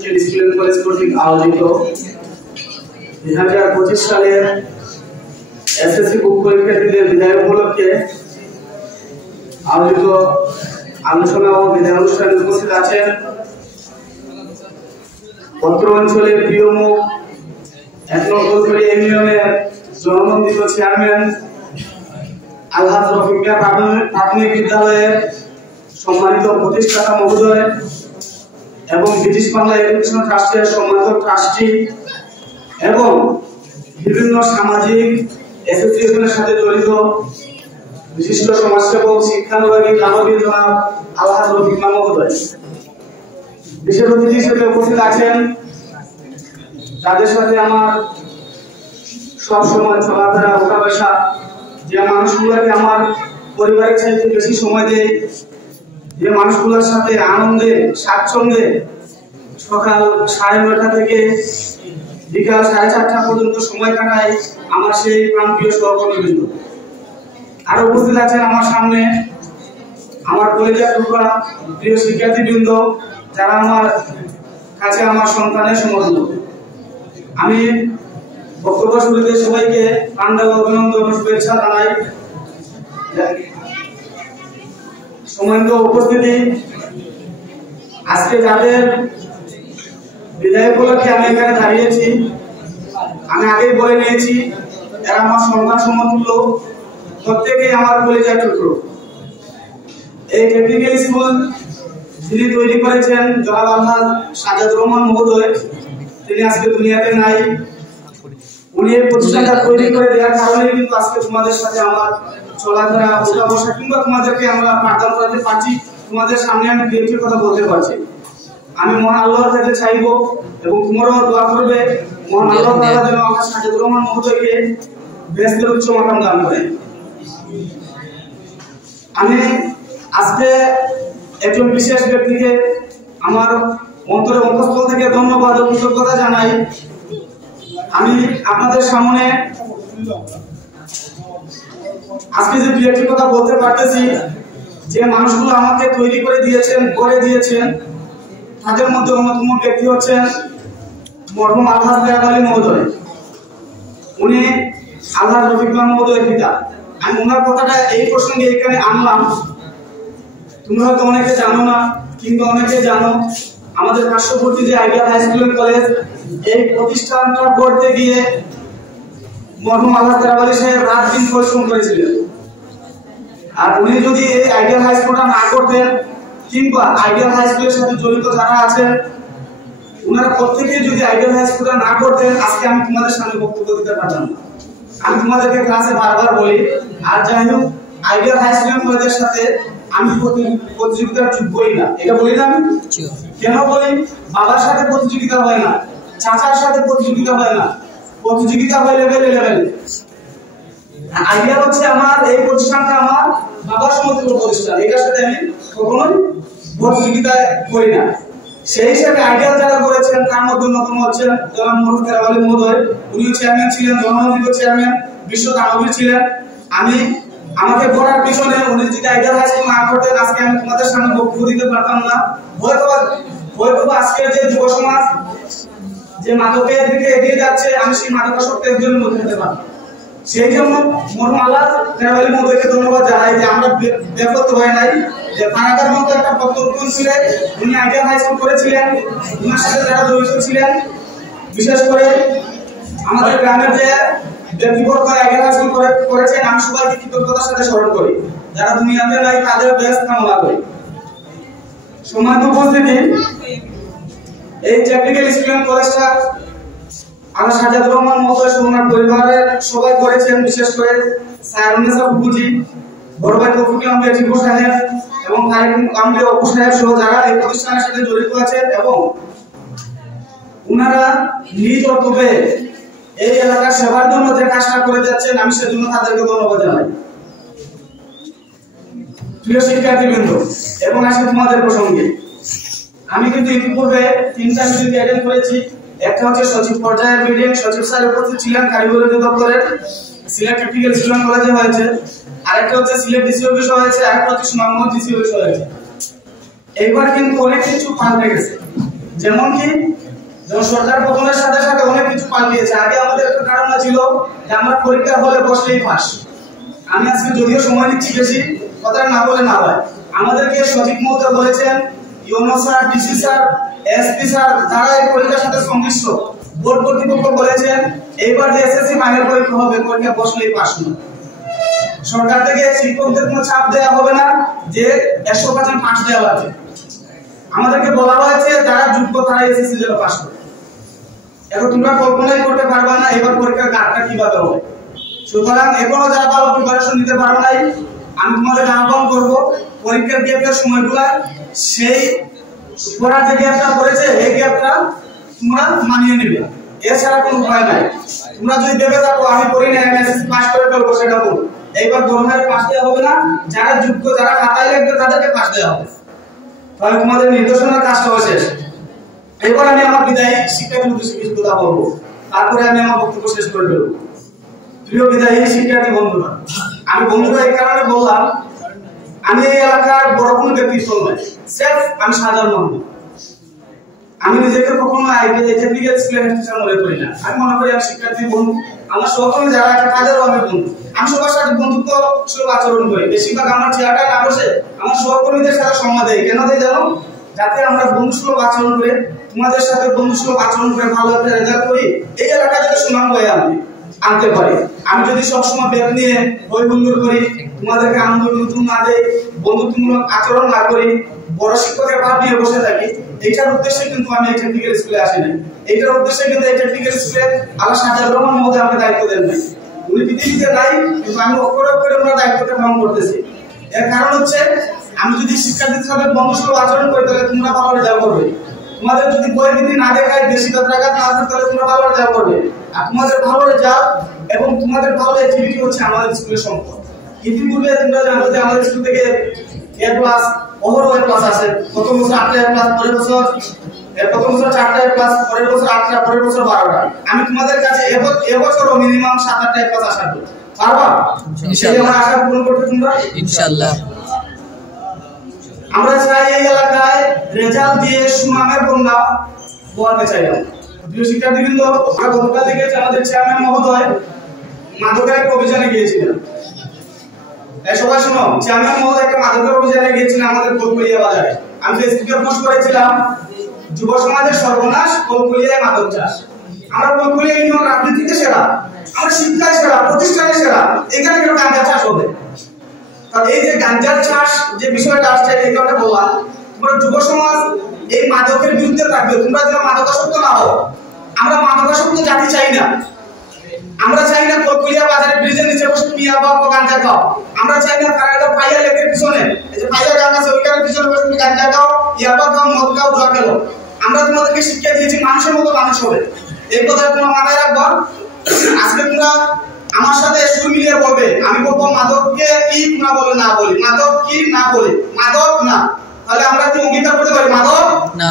Student college কর্তৃক আয়োজিত 2025 সালের এসএসসি বুক পরীক্ষার্থীদের বিদায় উপলক্ষে আয়োজিত আলোচনা ও বিদায় অনুষ্ঠানে উপস্থিত আছেন অত্র অঞ্চলের প্রিয় মুখ এক নম্বর ইউনিয়নের জনমন্দিত চেয়ারম্যান আলহাজ রফিক মিয়া প্রাথমিক বিদ্যালয়ের সম্মানিত প্রতিষ্ঠাতা মহোদয় এবং ব্রিটিশ বাংলা এডুকেশন ট্রাস্টের সম্মানিত ট্রাস্টি এবং বিভিন্ন সামাজিক অ্যাসোসিয়েশনের সাথে জড়িত বিশিষ্ট সমাজসেবক শিক্ষানুরাগী দানবীর জনাব আলহাজ রফিক মিয়া মহোদয়, বিশেষ অতিথি হিসেবে উপস্থিত আছেন যাদের সাথে আমার সবসময় চলাফেরা ওঠা বসা, যে মানুষগুলোকে আমার পরিবারের চাইতে বেশি সময় দেয়, যে মানুষগুলোর সাথে আনন্দে স্বাচ্ছন্দ্যে সকাল 9:30 থেকে বিকাল 4:30 পর্যন্ত সময় কাটায় আমার সেই প্রাণপ্রিয় সহকর্মীবৃন্দ। আরো উপস্থিত আছেন আমার সামনে আমার কলেজের টুকরা প্রিয় শিক্ষার্থীবৃন্দ, যারা আমার কাছে আমার সন্তানের সমতুল্য। আমি বক্তব্য শুরুতে সবাইকে আন্তরিক অভিনন্দন ও শুভেচ্ছা জানাই। সম্মানিত উপস্থিতি, আজকে যাদের বিদায় উপলক্ষে আমি এখানে দাঁড়িয়েছি, আমি আগেই বলে নিয়েছি এরা আমার সন্তান সমতুল্য, প্রত্যেকেই আমার কলেজের টুকরো। এই টেকনিক্যাল স্কুল যিনি তৈরি করেছেন জনাব আলহাজ সাজাদুর রহমান মহোদয়, তিনি আজকে দুনিয়াতে নাই। উনি এই প্রতিষ্ঠানটা তৈরি করে দেওয়ার কারণে কিন্তু আজকে তোমাদের সাথে আমার চলাফেরা ওঠা বসা কিংবা তোমাদেরকে আমরা পাঠদান করাতে পারছি, তোমাদের সামনে আমি বিএনপির কথা বলতে পারছি। আমি মহান আল্লাহর কাছে চাইবো এবং তোমরাও দোয়া করবে মহান আল্লাহ তাআলা যেন আলহাজ সাজাদুর রহমান মহোদয়কে বেহেশতের উচ্চ মাকাম দান করেন। আমি আজকে একজন বিশেষ ব্যক্তিকে আমার অন্তরের অন্তঃস্থল থেকে ধন্যবাদ ও কৃতজ্ঞতা জানাই। আমি আপনাদের সামনে আজকে যে দুই কথা বলতে পারতেছি, যে মানুষগুলো আমাকে তৈরি করে দিয়েছেন, করে দিয়েছেন, তাদের মধ্যে অন্যতম ব্যক্তি হচ্ছেন মরহুম আলহাজ বেলাল আলী মহোদয়। উনি আলহাজ রফিক মিয়া মহোদয়ের পিতা। আমি ওনার কথাটা এই প্রসঙ্গে এখানে আনলাম, তোমরা হয়তো অনেকে জানো না কিংবা অনেকে জানো, আমাদের পার্শ্ববর্তী যে আইডিয়াল হাই স্কুল কলেজ, এই প্রতিষ্ঠানটা গড়তে গিয়ে মরহুম আলহাজ বেলাল আলী সাহেব রাত দিন পরিশ্রম করেছিলেন। আর উনি যদি এই আইডিয়াল হাই স্কুলটা না করতেন কিংবা আইডিয়াল হাই স্কুলের সাথে জড়িত যারা আছেন ওনারা প্রত্যেকেই যদি আইডিয়াল হাই স্কুলটা না করতেন, আজকে আমি তোমাদের সামনে বক্তব্য দিতে পারতাম না। আমি তোমাদেরকে ক্লাসে বারবার বলি, আর যাই হোক আইডিয়াল হাই স্কুল কলেজের সাথে আমি প্রতিযোগিতার যোগ্যই না, এটা বলি না। আমি কেন বলি? বাবার সাথে প্রতিযোগিতা হয় না, চাচার সাথে প্রতিযোগিতা হয় না, প্রতিযোগিতা হয় লেভেলে। আইডিয়াল হচ্ছে আমার এই প্রতিষ্ঠানটা আমার বাবার সমতুল্য প্রতিষ্ঠান, এটার সাথে আমি কখনোই প্রতিযোগিতা করি না। সেই হিসাবে আইডিয়াল যারা করেছেন তার মধ্যে অন্যতম হচ্ছেন জনাব মরহুম বেলাল আলী মহোদয়। উনিও চেয়ারম্যান ছিলেন, জনমন্দিত চেয়ারম্যান, বিশ্ব দানবীর ছিলেন। আমাকে পড়ার পিছনে উনি যদি আইডিয়াল হাই স্কুল না করতেন, আজকে আমি তোমাদের সামনে বক্তব্য দিতে পারতাম না। হয়তো আজকের যে যুব সমাজ যে মাদকের দিকে এগিয়ে যাচ্ছে, আমি সেই মাদকাসক্ত একজনের মধ্যে হতে পারতাম। সেই জন্য মরহুম আলহাজ বেলাল আলী মহোদয়কে ধন্যবাদ জানাই যে আমরা বেফত হয়ে নাই, যে ফারাকার মতো একটা প্রত্যন্ত ছিলেন, উনি আইডিয়াল হাই স্কুল করেছিলেন, ওনার সাথে যারা জড়িত ছিলেন, বিশেষ করে আমাদের গ্রামের যে ব্যক্তিবর্গ আইডিয়াল হাই স্কুল করেছেন, আমি সবাইকে কৃতজ্ঞতার সাথে স্মরণ করি। যারা দুনিয়াতে নাই তাদের বেশ কামনা করি। সম্মানিত উপস্থিতি, এই টেকনিক্যাল স্কুল কলেজটা আলহাজ সাজাদুর রহমান মহোদয় ওনার পরিবারের সবাই করেছেন, বিশেষ করে সায়রুন্নেসা ফুকুজি, বড় ভাই তৌফিকুল আহমেদ টিপু সাহেব এবং তারিকুল আহমেদ অপু সাহেব সহ যারা এই প্রতিষ্ঠানের সাথে জড়িত আছেন এবং ওনারা নিজ অর্থে এই এলাকার সেবার জন্য যে কাজটা করে যাচ্ছেন, আমি সেজন্য তাদেরকে ধন্যবাদ জানাই। প্রিয় শিক্ষার্থীবৃন্দ, এবং আজকে তোমাদের প্রসঙ্গে আমি কিন্তু ইতিপূর্বে 3টা মিটিং অ্যাটেন্ড করেছি। একটা হচ্ছে সচিব পর্যায়ের মিটিং, সচিব স্যার উপস্থিত ছিলেন কারিগরি দপ্তরের, সিলেট টেকনিক্যাল স্কুল কলেজে হয়েছে। আরেকটা হচ্ছে সিলেট ডিসি অফিস হয়েছে, আরেকটা হচ্ছে সুনামগঞ্জ ডিসি অফিস হয়েছে। এইবার কিন্তু অনেক কিছু পাল্টে গেছে। যেমন কি যেমন সরকার পতনের সাথে সাথে অনেক কিছু পাল্টিয়েছে। আগে আমাদের একটা ধারণা ছিল যে আমরা পরীক্ষার হলে বসলেই পাস। আমি আজকে যদিও সময় নিচ্ছি বেশি, কথা না বলে না হয়, আমাদেরকে সঠিক মতো বলেছেন UNO sir, DC sir, SP sir, যারা এই পরীক্ষার সাথে সংশ্লিষ্ট বোর্ড কর্তৃপক্ষ বলেছেন এইবার যে এসএসসি ফাইনাল পরীক্ষা হবে পরীক্ষা বসলেই পাস না। সরকার থেকে শিক্ষকদের কোনো চাপ দেওয়া হবে না যে 100% পাস দেওয়া আছে। আমাদেরকে বলা হয়েছে যারা যোগ্য তারা এসএসসি জন্য পাস করবে। এখন তোমরা কল্পনাই করতে পারবা না এবার পরীক্ষার গাঁটটা কিভাবে হবে। সুতরাং এখনো যারা ভালো প্রিপারেশন নিতে পারো নাই, আমি তোমাদের আহ্বান করবো পরীক্ষার গ্যাপের সময়গুলা সেই পড়ার যে গ্যাপটা পড়েছে এই গ্যাপটা তোমরা মানিয়ে নেবে, এছাড়া কোনো উপায় নাই। তোমরা যদি ভেবে থাকো আমি পড়ি না আমি এসএসসি পাস করে ফেলবো, সেটা বল। এইবার গণহারে পাস দেওয়া হবে না, যারা যোগ্য যারা খাতায় লিখবে তাদেরকে পাস দেওয়া হবে। তাহলে তোমাদের নির্দেশনার কাজটা শেষ। এবার আমি আমার বিদায়ী শিক্ষার্থীর উদ্দেশ্যে কিছু কথা বলবো, তারপরে আমি আমার বক্তব্য শেষ করে ফেলবো। প্রিয় বিদায়ী শিক্ষার্থী বন্ধুরা, আমি বন্ধুরা এই কারণে বললাম, আমি এই এলাকার বড় কোনো ব্যক্তিত্ব নয়, স্রেফ আমি সাধারণ মানুষ। আমি নিজেকে কখনো টেকনিক্যাল স্কুলের টিচার মনে করি না। আমি মনে করি আমি শিক্ষার্থী বন্ধু, আমার সহকর্মী যারা আছে তাদেরও আমি বন্ধু। আমি সবার সাথে বন্ধুত্ব সুলভ আচরণ করি। বেশিরভাগ আমার চেয়ারটা না বসে আমার সহকর্মীদের সাথে সম্মান দেয়। কেন দেয় জানো? যাতে আমরা বন্ধুসুলভ আচরণ করে তোমাদের সাথে বন্ধুসুলভ আচরণ করে ভালো একটা রেজাল্ট করি, এই এলাকা থেকে সুনাম বয়ে আনতে পারি। আমি যদি সবসময় ব্যাগ নিয়ে বই বন্ধুর করি, তোমাদেরকে আনন্দ নতুন না দেয়, বন্ধুত্বমূলক আচরণ না করি, বড় শিক্ষকের ভাব নিয়ে বসে থাকি, এইটার উদ্দেশ্যে কিন্তু আমি এই টেকনিক্যাল স্কুলে আসিনি। এইটার উদ্দেশ্যে কিন্তু এই টেকনিক্যাল স্কুলে আল্লাহ সাজার রহমান মহোদয় আমাকে দায়িত্ব দেন নাই। উনি পৃথিবীতে নাই, কিন্তু আমি অক্ষরে অক্ষরে ওনার দায়িত্বটা পালন করতেছি। এর কারণ হচ্ছে আমি যদি শিক্ষার্থীদের সাথে বন্ধুসুলভ আচরণ করি তাহলে তোমরা ভালো রেজাল্ট করবে। তোমাদের যদি বই নীতি না দেখায়, বেশি টাকা না আসে, তাহলে তোমরা ভালো রেজাল্ট করবে। আর তোমাদের ভালো রেজাল্ট এবং তোমাদের ভালো অ্যাক্টিভিটি হচ্ছে আমাদের স্কুলের সম্পদ। ইতিপূর্বে তোমরা জানো যে আমাদের স্কুল থেকে এ প্লাস ওভারঅল এ প্লাস আছে। প্রথম বছর 8টা এ প্লাস, পরের বছর 4টা এ প্লাস, পরের বছর 8টা, পরের বছর 12টা। আমি তোমাদের কাছে এবছরও মিনিমাম 7-8টা এ প্লাস আশা করি। পারবা? ইনশাআল্লাহ। আমার আশা পূরণ করতে তোমরা ইনশাআল্লাহ। আমরা চাই এই এলাকায় রেজাল্ট দিয়ে সুনামের বন্যা বলতে চাইলাম। প্রিয় শিক্ষার্থীবৃন্দ, আমরা গতকাল থেকে আমাদের চেয়ারম্যান মহোদয় মাদকের একটা অভিযানে গিয়েছিলেন। সবাই শোনো, চেয়ারম্যান মহোদয় একটা মাদকের অভিযানে গিয়েছিলেন আমাদের কোলকুলিয়া বাজারে। আমি ফেসবুকে পোস্ট করেছিলাম, যুব সমাজের সর্বনাশ, কোলকুলিয়ায় মাদক চাষ। আমরা কোলকুলিয়া ইউনিয়ন রাজনীতিতে সেরা, আমরা শিক্ষায় সেরা, প্রতিষ্ঠানে সেরা, এখানে কেন গাঁজা চাষ হবে? এই যে গাঁজার চাষ যে বিষয়টা আসছে এই কথা বললাম, তোমরা যুব সমাজ এই মাদকের বিরুদ্ধে থাকবে। তোমরা যেন মাদকাসক্ত না হও। আমরা মাদকাসক্ত জাতি চাই না। আমরা চাই না কোলকুলিয়া বাজারে ব্রিজের নিচে বসে পিয়া বা গাঁজা খাও। আমরা চাই না কারাগার পাইয়া লেকের পিছনে, এই যে পাইয়া গান আছে ওইখানে পিছনে বসে তুমি গাঁজা খাও, ইয়াবা খাও, মদ খাও, জুয়া খেলো। আমরা তোমাদেরকে শিক্ষা দিয়েছি মানুষের মতো মানুষ হবে। এই কথা তোমরা মাথায় রাখবা। আজকে তোমরা আমার সাথে সুর মিলিয়ে বলবে, আমি বলবো মাদককে কি না বলে না বলি, মাদক কি না বলি, মাদক না। তাহলে আমরা কি অঙ্গীকার করতে পারি মাদক না?